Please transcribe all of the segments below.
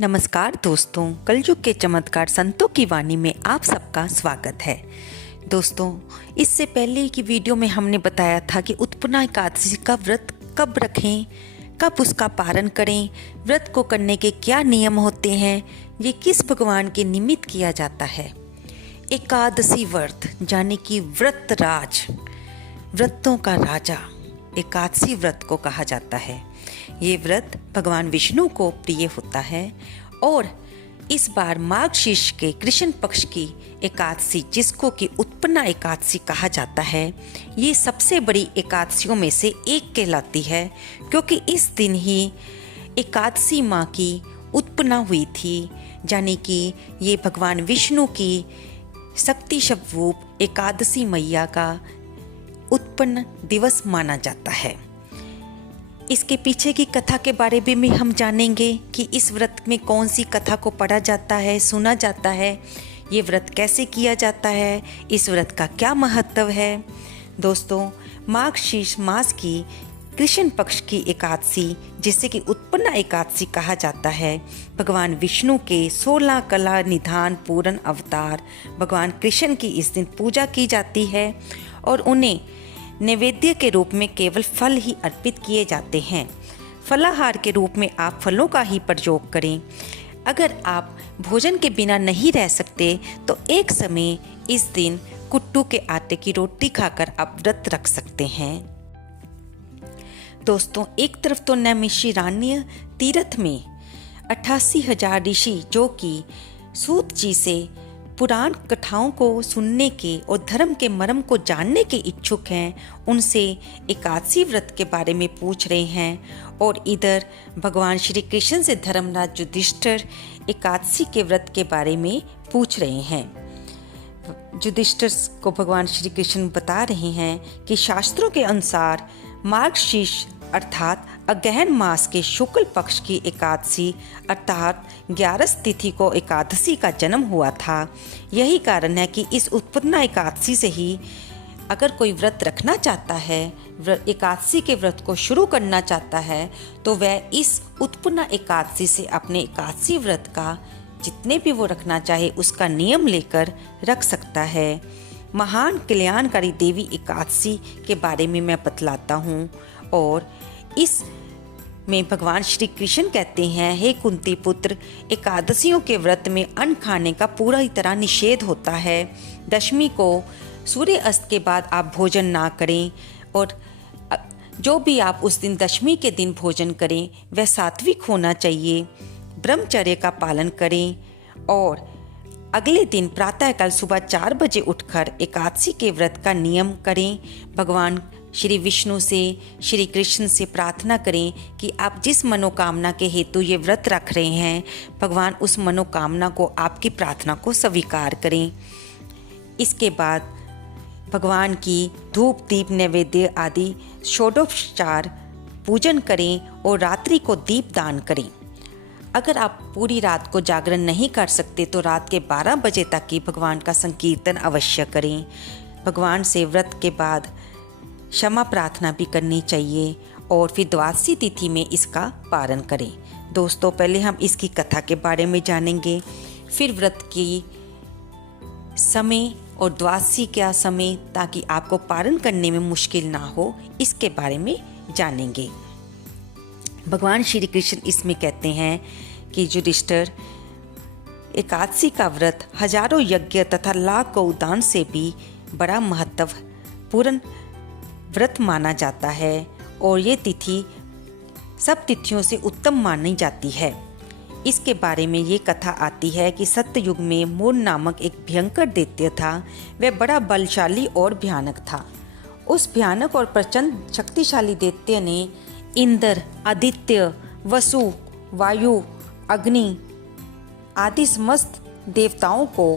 नमस्कार दोस्तों, कलयुग के चमत्कार संतों की वाणी में आप सबका स्वागत है। दोस्तों, इससे पहले की वीडियो में हमने बताया था कि उत्पन्ना एकादशी का व्रत कब रखें, कब उसका पारण करें, व्रत को करने के क्या नियम होते हैं, ये किस भगवान के निमित्त किया जाता है। एकादशी व्रत यानी कि व्रत राज, व्रतों का राजा एकादशी व्रत को कहा जाता है। ये व्रत भगवान विष्णु को प्रिय होता है और इस बार माघ शीर्ष के कृष्ण पक्ष की एकादशी, जिसको कि उत्पन्ना एकादशी कहा जाता है, ये सबसे बड़ी एकादशियों में से एक कहलाती है, क्योंकि इस दिन ही एकादशी माँ की उत्पन्ना हुई थी। यानी कि ये भगवान विष्णु की शक्ति स्वरूप एकादशी मैया का उत्पन्न दिवस माना जाता है। इसके पीछे की कथा के बारे में भी हम जानेंगे कि इस व्रत में कौन सी कथा को पढ़ा जाता है, सुना जाता है, ये व्रत कैसे किया जाता है, इस व्रत का क्या महत्व है। दोस्तों, माघ शीर्ष मास की कृष्ण पक्ष की एकादशी, जिसे कि उत्पन्ना एकादशी कहा जाता है, भगवान विष्णु के 16 कला निधान पूर्ण अवतार भगवान कृष्ण की इस दिन पूजा की जाती है और उन्हें नैवेद्य के रूप में केवल फल ही अर्पित किए जाते हैं। फलाहार के रूप में आप फलों का ही प्रयोग करें। अगर आप भोजन के बिना नहीं रह सकते तो एक समय इस दिन कुट्टू के आटे की रोटी खाकर आप व्रत रख सकते हैं। दोस्तों, एक तरफ तो नैमिषारण्य तीर्थ में 88,000 ऋषि, जो कि सूत जी से पुराण कथाओं को सुनने के और धर्म के मर्म को जानने के इच्छुक हैं, उनसे एकादशी व्रत के बारे में पूछ रहे हैं। और इधर भगवान श्री कृष्ण से धर्मराज युधिष्ठिर एकादशी के व्रत के बारे में पूछ रहे हैं। युधिष्ठिर को भगवान श्री कृष्ण बता रहे हैं कि शास्त्रों के अनुसार माघ शीर्ष अर्थात अगहन मास के शुक्ल पक्ष की एकादशी अर्थात 11 तिथि को एकादशी का जन्म हुआ था। यही कारण है कि इस उत्पन्ना एकादशी से ही अगर कोई व्रत रखना चाहता है, एकादशी के व्रत को शुरू करना चाहता है, तो वह इस उत्पन्ना एकादशी से अपने एकादशी व्रत का जितने भी वो रखना चाहे उसका नियम लेकर रख सकता है। महान कल्याणकारी देवी एकादशी के बारे में मैं बतलाता हूँ और इस में भगवान श्री कृष्ण कहते हैं, हे कुंती पुत्र, एकादशियों के व्रत में अन्न खाने का पूरा तरह निषेध होता है। दशमी को सूर्य अस्त के बाद आप भोजन ना करें और जो भी आप उस दिन दशमी के दिन भोजन करें वह सात्विक होना चाहिए। ब्रह्मचर्य का पालन करें और अगले दिन प्रातःकाल सुबह 4 बजे उठकर एकादशी के व्रत का नियम करें। भगवान श्री विष्णु से, श्री कृष्ण से प्रार्थना करें कि आप जिस मनोकामना के हेतु ये व्रत रख रहे हैं, भगवान उस मनोकामना को, आपकी प्रार्थना को स्वीकार करें। इसके बाद भगवान की धूप दीप नैवेद्य आदि षोडशोपचार पूजन करें और रात्रि को दीप दान करें। अगर आप पूरी रात को जागरण नहीं कर सकते तो रात के 12 बजे तक ही भगवान का संकीर्तन अवश्य करें। भगवान से व्रत के बाद क्षमा प्रार्थना भी करनी चाहिए और फिर द्वादशी तिथि में इसका पारण करें। दोस्तों, पहले हम इसकी कथा के बारे में जानेंगे, फिर व्रत की समय और द्वादशी क्या समय, ताकि आपको पारण करने में मुश्किल ना हो, इसके बारे में जानेंगे। भगवान श्री कृष्ण इसमें कहते हैं कि युधिष्ठिर, एकादशी का व्रत हजारों यज्ञ तथा लाख गौदान से भी बड़ा महत्वपूर्ण व्रत माना जाता है और ये तिथि सब तिथियों से उत्तम मानी जाती है। इसके बारे में ये कथा आती है कि सत्ययुग में मोर नामक एक भयंकर दैत्य था। वह बड़ा बलशाली और भयानक था। उस भयानक और प्रचंड शक्तिशाली दैत्य ने इंद्र, आदित्य, वसु, वायु, अग्नि आदि समस्त देवताओं को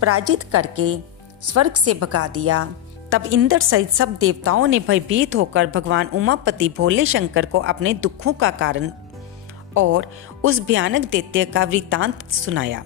पराजित करके स्वर्ग से भगा दिया। तब इंद्र सहित सब देवताओं ने भयभीत होकर भगवान उमापति भोले शंकर को अपने दुखों का कारण और उस भयानक दैत्य का वृत्तांत सुनाया।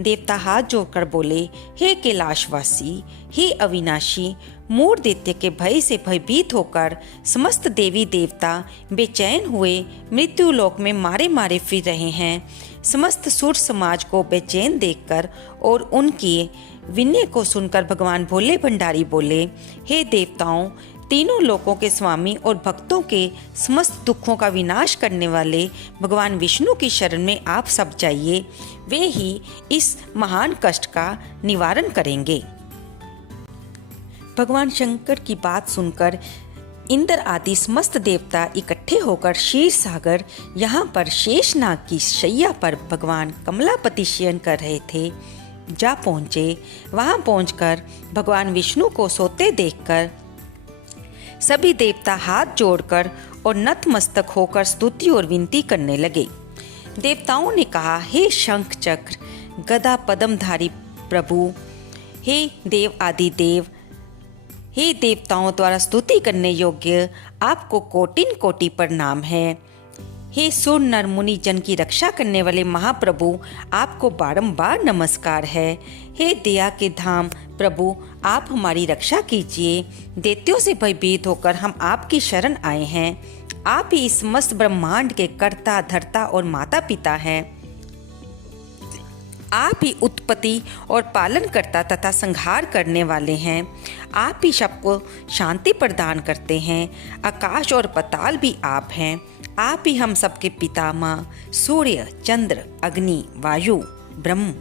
देवता हाथ जोड़कर बोले, हे कैलाशवासी, हे अविनाशी, मूढ़ दैत्य के भय से भयभीत होकर समस्त देवी देवता बेचैन हुए मृत्यु लोक में मारे मारे फिर रहे हैं। समस्त सूर समाज को बेचैन देखकर और उनकी विनय को सुनकर भगवान भोले भंडारी बोले, हे देवताओं, तीनों लोकों के स्वामी और भक्तों के समस्त दुखों का विनाश करने वाले भगवान विष्णु की शरण में आप सब जाइए, वे ही इस महान कष्ट का निवारण करेंगे। भगवान शंकर की बात सुनकर इंद्र आदि समस्त देवता इकट्ठे होकर क्षीर सागर यहाँ पर शेषनाग की शैया पर भगवान कमलापति शयन कर रहे थे जा पहुँचे। वहाँ पहुँचकर भगवान विष्णु को सोते देखकर सभी देवता हाथ जोड़कर और नतमस्तक होकर स्तुति और विनती करने लगे। देवताओं ने कहा, हे शंख चक्र गदा पद्मधारी प्रभु, हे देव आदि देव, हे देवताओं द्वारा स्तुति करने योग्य आपको कोटिन कोटि प्रणाम है। हे सुर नर मुनि जन की रक्षा करने वाले महाप्रभु, आपको बारंबार नमस्कार है। हे दया के धाम प्रभु, आप हमारी रक्षा कीजिए। दैत्यों से भयभीत होकर हम आपकी शरण आए हैं। आप ही इस समस्त ब्रह्मांड के कर्ता धर्ता और माता पिता हैं। आप ही उत्पत्ति और पालन करता तथा संहार करने वाले हैं। आप ही सबको शांति प्रदान करते हैं। आकाश और पाताल भी आप हैं। आप ही हम सबके पितामह, सूर्य, चंद्र, अग्नि, वायु, ब्रह्म,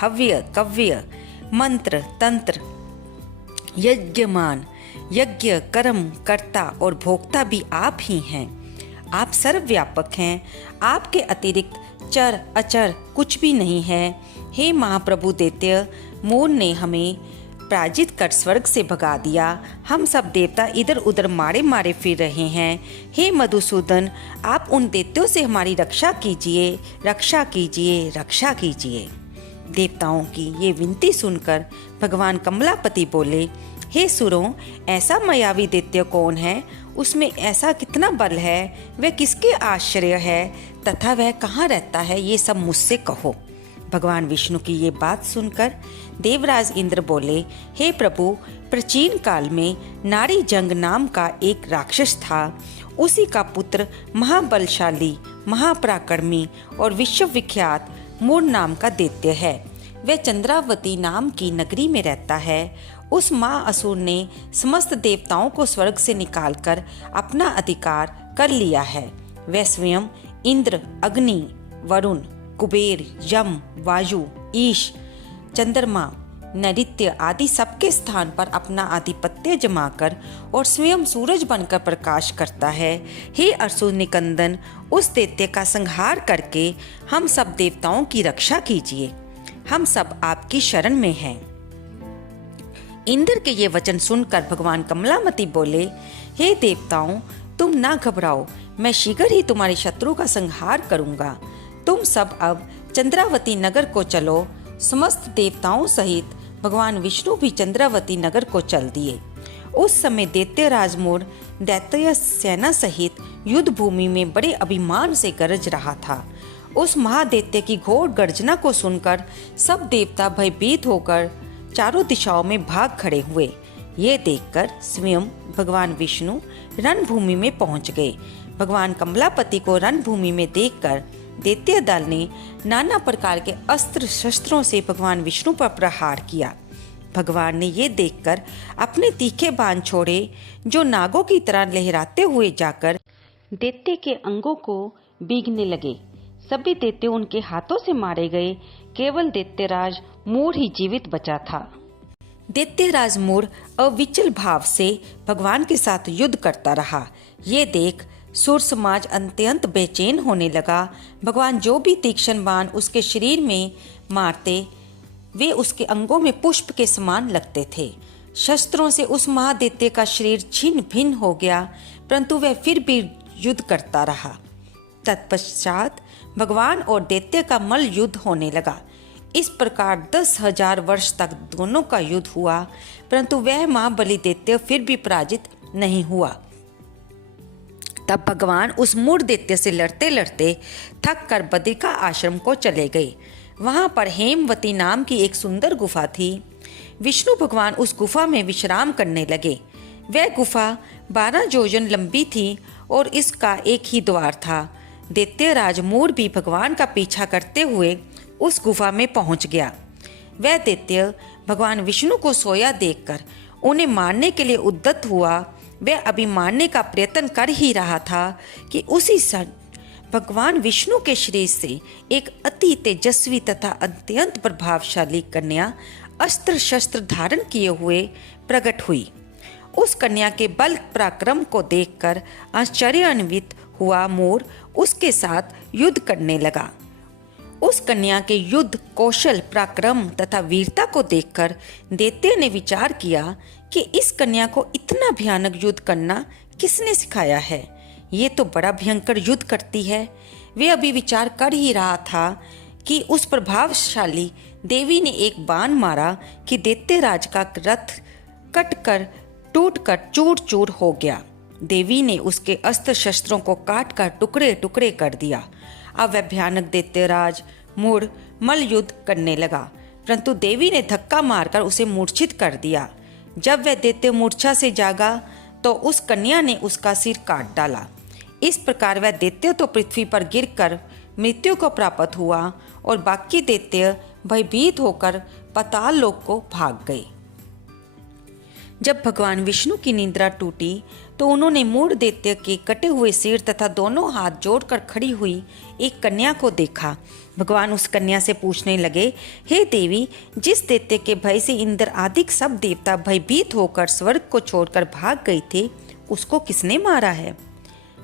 हव्य, कव्य, मंत्र, तंत्र, यज्ञमान, यज्ञ, कर्म, कर्ता और भोक्ता भी आप ही हैं। आप सर्वव्यापक हैं। आपके अतिरिक्त चर अचर कुछ भी नहीं है। हे महाप्रभु दैत्य मोर ने हमें पराजित कर स्वर्ग से भगा दिया। हम सब देवता इधर उधर मारे मारे फिर रहे हैं। हे मधुसूदन, आप उन दैत्यों से हमारी रक्षा कीजिए, रक्षा कीजिए, रक्षा कीजिए। देवताओं की ये विनती सुनकर भगवान कमलापति बोले, हे सुरों, ऐसा मायावी दैत्य कौन है? उसमें ऐसा कितना बल है? वह किसके आश्रय है तथा वह कहाँ रहता है? ये सब मुझसे कहो। भगवान विष्णु की ये बात सुनकर देवराज इंद्र बोले, हे प्रभु, प्राचीन काल में नारी जंग नाम का एक राक्षस था। उसी का पुत्र महाबलशाली, महापराक्रमी और विश्वविख्यात मूर नाम का दैत्य है। वह चंद्रावती नाम की नगरी में रहता है। उस महाअसुर ने समस्त देवताओं को स्वर्ग से निकालकर अपना अधिकार कर लिया है। वह स्वयं इंद्र, अग्नि, वरुण, कुबेर, यम, वायु, ईश, चंद्रमा, नैऋत्य आदि सबके स्थान पर अपना आधिपत्य जमाकर और स्वयं सूरज बनकर प्रकाश करता है। हे असुर निकंदन, उस दैत्य का संहार करके हम सब देवताओं की रक्षा कीजिए। हम सब आपकी शरण में हैं। इंद्र के ये वचन सुनकर भगवान कमलापति बोले, हे देवताओं, तुम ना घबराओ, मैं शीघ्र ही तुम्हारे शत्रु का संहार करूंगा। तुम सब अब चंद्रावती नगर को चलो। समस्त देवताओं सहित भगवान विष्णु भी चंद्रावती नगर को चल दिए। उस समय दैत्य राजमोर दैत्य सेना सहित युद्ध भूमि में बड़े अभिमान से गरज रहा था। उस महादैत्य की घोर गर्जना को सुनकर सब देवता भयभीत होकर चारों दिशाओं में भाग खड़े हुए। ये देखकर स्वयं भगवान विष्णु रणभूमि में पहुंच गए। भगवान कमलापति को रणभूमि में देखकर दैत्य दल ने नाना प्रकार के अस्त्र शस्त्रों से भगवान विष्णु पर प्रहार किया। भगवान ने ये देखकर अपने तीखे बाण छोड़े, जो नागों की तरह लहराते हुए जाकर दैत्य के अंगों को बीगने लगे। सभी दैत्य उनके हाथों से मारे गए। केवल दैत्यराज मूर ही जीवित बचा था। दैत्यराज मूर अविचल भाव से भगवान के साथ युद्ध करता रहा। ये देख सुर समाज अत्यंत बेचैन होने लगा। भगवान जो भी तीक्ष्ण बाण उसके शरीर में मारते, वे उसके अंगों में पुष्प के समान लगते थे। शस्त्रों से उस महादैत्य का शरीर छिन्न भिन्न हो गया, परंतु वह फिर भी युद्ध करता रहा। तत्पश्चात भगवान और दैत्य का मल्ल युद्ध होने लगा। इस प्रकार 10,000 वर्ष तक दोनों का युद्ध हुआ, परंतु वह महाबली दैत्य फिर भी पराजित नहीं हुआ। तब भगवान उस मूढ़ दैत्य से लड़ते लड़ते थक कर बद्रिका आश्रम को चले गए। वहाँ पर हेमवती नाम की एक सुंदर गुफा थी। विष्णु भगवान उस गुफा में विश्राम करने लगे। वह गुफा 12 योजन लंबी थी और इसका एक ही द्वार था। दैत्यराज मूर भी भगवान का पीछा करते हुए उस गुफा में पहुंच गया। वह दैत्य भगवान विष्णु को सोया देखकर उन्हें मारने के लिए उद्यत हुआ। वह अभी मारने का प्रयत्न कर ही रहा था कि उसी क्षण भगवान विष्णु के शरीर से एक अति तेजस्वी तथा अत्यंत प्रभावशाली कन्या अस्त्र शस्त्र धारण किए हुए प्रकट हुई। उस कन्या के बल पराक्रम को देखकर आश्चर्यान्वित हुआ मोर उसके साथ युद्ध करने लगा। उस कन्या के युद्ध कौशल पराक्रम तथा वीरता को देखकर दैत्य ने विचार किया कि इस कन्या को इतना भयानक युद्ध करना किसने सिखाया है। ये तो बड़ा भयंकर युद्ध करती है। वे अभी विचार कर ही रहा था कि उस प्रभावशाली देवी ने एक बाण मारा कि दैत्यराज का रथ कटकर टूटकर चूर चूर हो गया। देवी ने उसके अस्त्र शस्त्रों को काट कर टुकड़े टुकड़े कर दिया। अब वह भयानक दैत्यराज मुड़ मल युद्ध करने लगा, परंतु देवी ने धक्का मारकर उसे मूर्छित कर दिया। जब वह दैत्य मूर्छा से जागा तो उस कन्या ने उसका सिर काट डाला। इस प्रकार वह दैत्य तो पृथ्वी पर गिरकर मृत्यु को प्राप्त हुआ और बाकी दैत्य भयभीत होकर पाताल लोक को भाग गए। जब भगवान विष्णु की निद्रा टूटी तो उन्होंने मूढ़ दैत्य के कटे हुए सिर तथा दोनों हाथ जोड़कर खड़ी हुई एक कन्या को देखा। भगवान उस कन्या से पूछने लगे, हे देवी, जिस दैत्य के भय से इंद्र आदि सब देवता भयभीत होकर स्वर्ग को छोड़कर भाग गए थे, उसको किसने मारा है?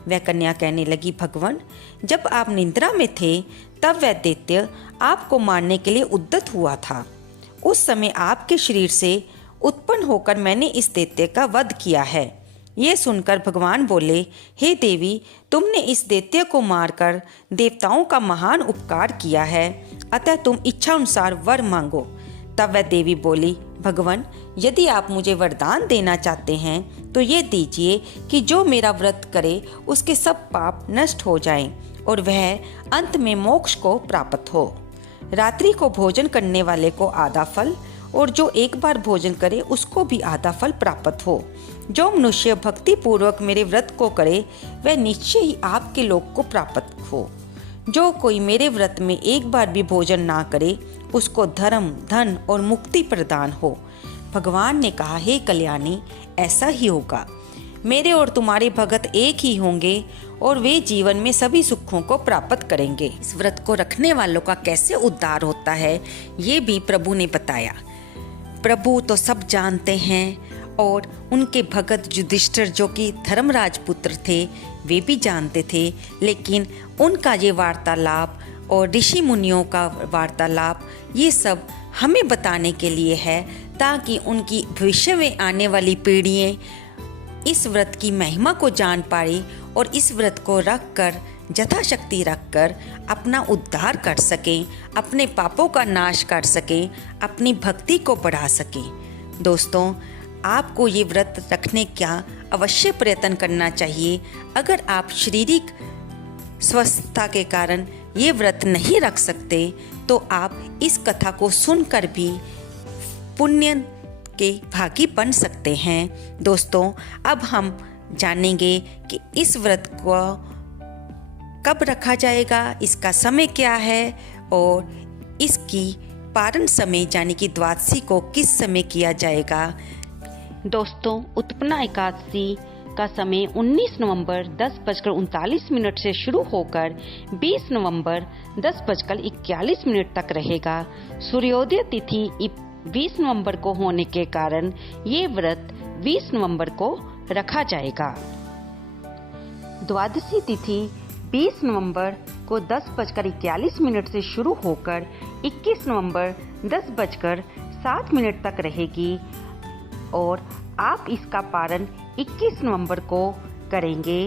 वह कन्या कहने लगी, भगवान, जब आप निद्रा में थे तब वह दैत्य आपको मारने के लिए उद्यत हुआ था। उस समय आपके शरीर से उत्पन्न होकर मैंने इस दैत्य का वध किया है। ये सुनकर भगवान बोले, हे देवी, तुमने इस दैत्य को मारकर देवताओं का महान उपकार किया है, अतः तुम इच्छा अनुसार वर मांगो। तब वह देवी बोली, भगवान, यदि आप मुझे वरदान देना चाहते हैं तो ये दीजिए कि जो मेरा व्रत करे उसके सब पाप नष्ट हो जाएं और वह अंत में मोक्ष को प्राप्त हो। रात्रि को भोजन करने वाले को आधा फल और जो एक बार भोजन करे उसको भी आधा फल प्राप्त हो। जो मनुष्य भक्ति पूर्वक मेरे व्रत को करे वह निश्चय ही आपके लोक को प्राप्त हो। जो कोई मेरे व्रत में एक बार भी भोजन ना करे उसको धर्म, धन और मुक्ति प्रदान हो। भगवान ने कहा, हे कल्याणी, ऐसा ही होगा। मेरे और तुम्हारे भगत एक ही होंगे और वे जीवन में सभी सुखों को प्राप्त करेंगे। इस व्रत को रखने वालों का कैसे उद्धार होता है ये भी प्रभु ने बताया। प्रभु तो सब जानते हैं और उनके भगत युधिष्ठिर जो कि धर्मराज पुत्र थे वे भी जानते थे, लेकिन उनका ये वार्तालाप और ऋषि मुनियों का वार्तालाप ये सब हमें बताने के लिए है ताकि उनकी भविष्य में आने वाली पीढ़ियाँ इस व्रत की महिमा को जान पाए और इस व्रत को रखकर यथाशक्ति रखकर अपना उद्धार कर सकें, अपने पापों का नाश कर सकें, अपनी भक्ति को बढ़ा सकें। दोस्तों, आपको ये व्रत रखने का अवश्य प्रयत्न करना चाहिए। अगर आप शारीरिक स्वस्थता के कारण ये व्रत नहीं रख सकते तो आप इस कथा को सुनकर भी पुण्य के भागी बन सकते हैं। दोस्तों, अब हम जानेंगे कि इस व्रत को कब रखा जाएगा, इसका समय क्या है और इसकी पारण समय यानी कि द्वादशी को किस समय किया जाएगा। दोस्तों, उत्पन्ना एकादशी का समय 19 नवंबर 10:39 से शुरू होकर 20 नवंबर 10:41 तक रहेगा। सूर्योदय तिथि 20 नवंबर को होने के कारण ये व्रत 20 नवंबर को रखा जाएगा। द्वादशी तिथि 20 नवंबर को 10:41 से शुरू होकर 21 नवंबर 10:07 तक रहेगी और आप इसका पारण 21 नवंबर को करेंगे।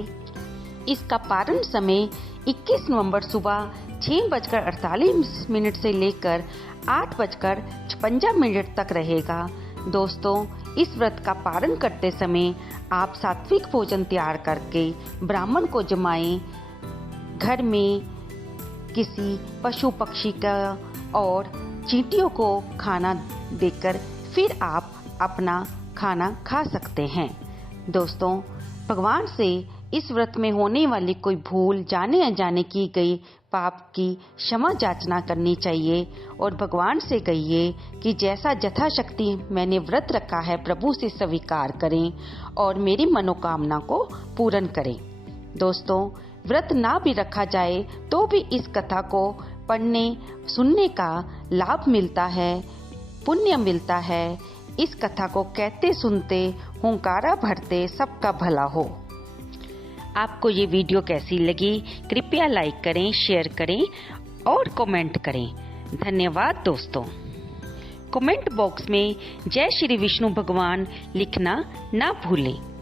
इसका पारण समय 21 नवंबर सुबह 6:48 से लेकर 8:56 तक रहेगा। दोस्तों, इस व्रत का पारण करते समय आप सात्विक भोजन तैयार करके ब्राह्मण को जमाएं। घर में किसी पशु पक्षी का और चींटियों को खाना देकर फिर आप अपना खाना खा सकते हैं। दोस्तों, भगवान से इस व्रत में होने वाली कोई भूल, जाने अनजाने की गई पाप की क्षमा याचना करनी चाहिए और भगवान से कहिए कि जैसा यथाशक्ति मैंने व्रत रखा है प्रभु से स्वीकार करें और मेरी मनोकामना को पूर्ण करें। दोस्तों, व्रत ना भी रखा जाए तो भी इस कथा को पढ़ने सुनने का लाभ मिलता है, पुण्य मिलता है। इस कथा को कहते सुनते हुंकारा भरते सबका भला हो। आपको ये वीडियो कैसी लगी? कृपया लाइक करें, शेयर करें और कमेंट करें। धन्यवाद दोस्तों। कमेंट बॉक्स में जय श्री विष्णु भगवान लिखना ना भूलें।